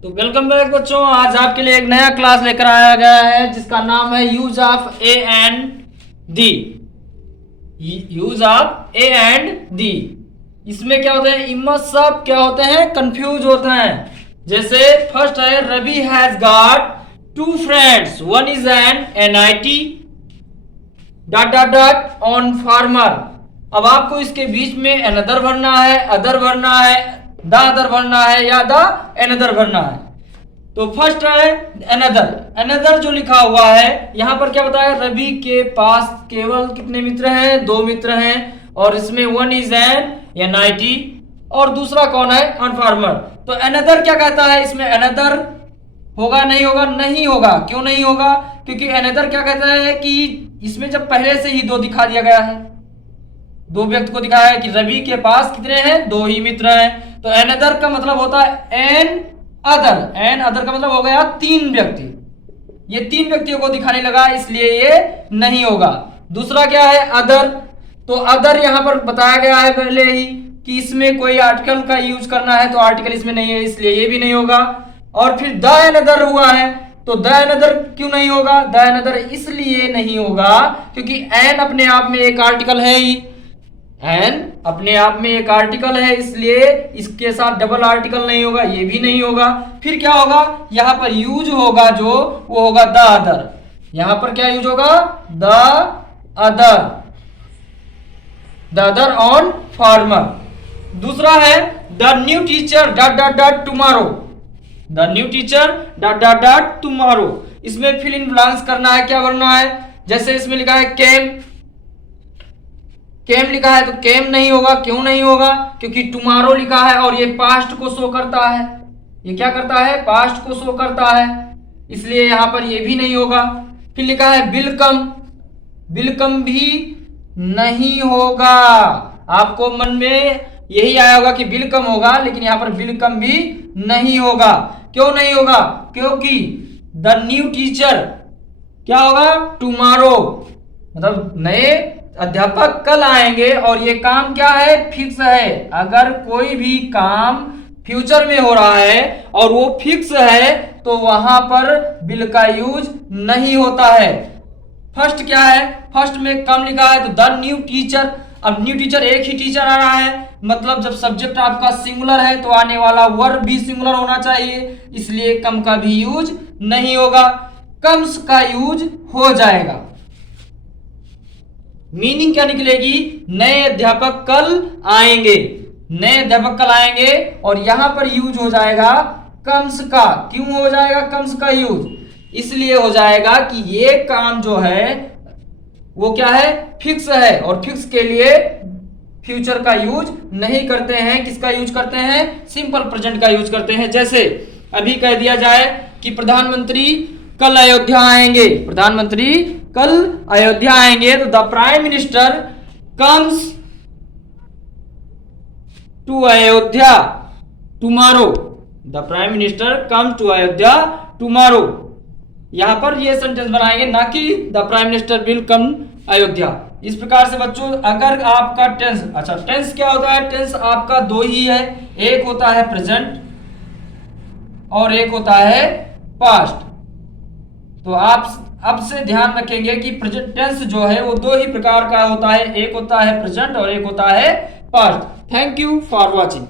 तो welcome back बच्चों, आज आपके लिए एक नया क्लास लेकर आया गया है जिसका नाम है use of A and the. Use of A and the. इसमें क्या होते हैं, इमस सब क्या होते हैं, कंफ्यूज होते हैं। जैसे फर्स्ट है Ravi has got two friends, one is an NIT dot dot dot on farmer. अब आपको इसके बीच में अनदर भरना है, अदर भरना है, द अदर भरना है या द अनदर भरना है। तो फर्स्ट है अनदर। अनदर जो लिखा हुआ है यहां पर क्या बताया, रवि के पास केवल कितने मित्र हैं, दो मित्र हैं, और इसमें वन इज एन एनआईटी और दूसरा कौन है, ऑन फार्मर। तो अनदर क्या कहता है, इसमें अनदर होगा नहीं होगा, नहीं होगा। क्यों नहीं होगा, क्योंकि अनदर क्या कहता है कि इसमें जब पहले से ही दो दिखा दिया गया है, दो व्यक्ति को दिखाया है कि रवि के पास कितने हैं, दो ही मित्र हैं। तो अनदर का मतलब होता है एन अदर। एन अदर का मतलब हो गया तीन व्यक्ति। ये तीन व्यक्तियों को दिखाने लगा, इसलिए ये नहीं होगा। दूसरा क्या है, अदर। तो अदर यहां पर बताया गया है पहले ही कि इसमें कोई आर्टिकल का यूज करना है, तो आर्टिकल इसमें नहीं है, इसलिए ये भी नहीं होगा। और फिर द अनदर हुआ है, तो द अनदर क्यों नहीं होगा, द अनदर इसलिए नहीं होगा क्योंकि एन अपने आप में एक आर्टिकल है ही। एन अपने आप में एक आर्टिकल है, इसलिए इसके साथ डबल आर्टिकल नहीं होगा, ये भी नहीं होगा। फिर क्या होगा, यहां पर यूज होगा जो, वो होगा द अदर। यहां पर क्या यूज होगा, the other, the other on farmer. दूसरा है the new teacher dot dot dot tomorrow. The new teacher dot dot dot tomorrow. इसमें फिल इन ब्लैंक्स करना है, क्या भरना है। जैसे इसमें लिखा है केम, केम लिखा है तो केम नहीं होगा। क्यों नहीं होगा, क्योंकि टुमारो लिखा है और ये पास्ट को शो करता है। ये क्या करता है, पास्ट को शो करता है, इसलिए यहां पर ये भी नहीं होगा। फिर लिखा है बिलकम, बिलकम भी नहीं होगा। आपको मन में यही आया होगा कि बिलकम होगा, लेकिन यहां पर बिलकम भी नहीं होगा। क्यों नहीं होगा, क्योंकि द न्यू टीचर क्या होगा, टुमारो, मतलब नए अध्यापक कल आएंगे, और ये काम क्या है, फिक्स है। अगर कोई भी काम फ्यूचर में हो रहा है और वो फिक्स है तो वहां पर बिल का यूज नहीं होता है। फर्स्ट क्या है, फर्स्ट में कम लिखा है तो द न्यू टीचर। अब न्यू टीचर, एक ही टीचर आ रहा है, मतलब जब सब्जेक्ट आपका सिंगुलर है तो आने वाला वर्ब भी सिंगुलर होना चाहिए, इसलिए कम का भी यूज नहीं होगा, कम्स का यूज हो जाएगा। मीनिंग क्या निकलेगी, नए अध्यापक कल आएंगे, नए अध्यापक कल आएंगे, और यहां पर यूज हो जाएगा कम्स का। क्यों हो जाएगा कम्स का यूज, इसलिए हो जाएगा कि ये काम जो है वो क्या है, फिक्स है, और फिक्स के लिए फ्यूचर का यूज नहीं करते हैं। किसका यूज करते हैं, सिंपल प्रेजेंट का यूज करते हैं। जैसे अभी कह दिया जाए कि प्रधानमंत्री कल अयोध्या आएंगे, प्रधानमंत्री कल अयोध्या आएंगे, तो the prime minister comes to Ayodhya tomorrow. The prime minister comes to Ayodhya tomorrow. यहां पर ये सेंटेंस बनाएंगे, ना कि the prime minister will come Ayodhya. इस प्रकार से बच्चों, अगर आपका टेंस, अच्छा टेंस क्या होता है, टेंस आपका दो ही है, एक होता है प्रेजेंट और एक होता है पास्ट। तो आप अब से ध्यान रखेंगे कि प्रेजेंट टेंस जो है वो दो ही प्रकार का होता है, एक होता है प्रेजेंट और एक होता है past. Thank you for watching.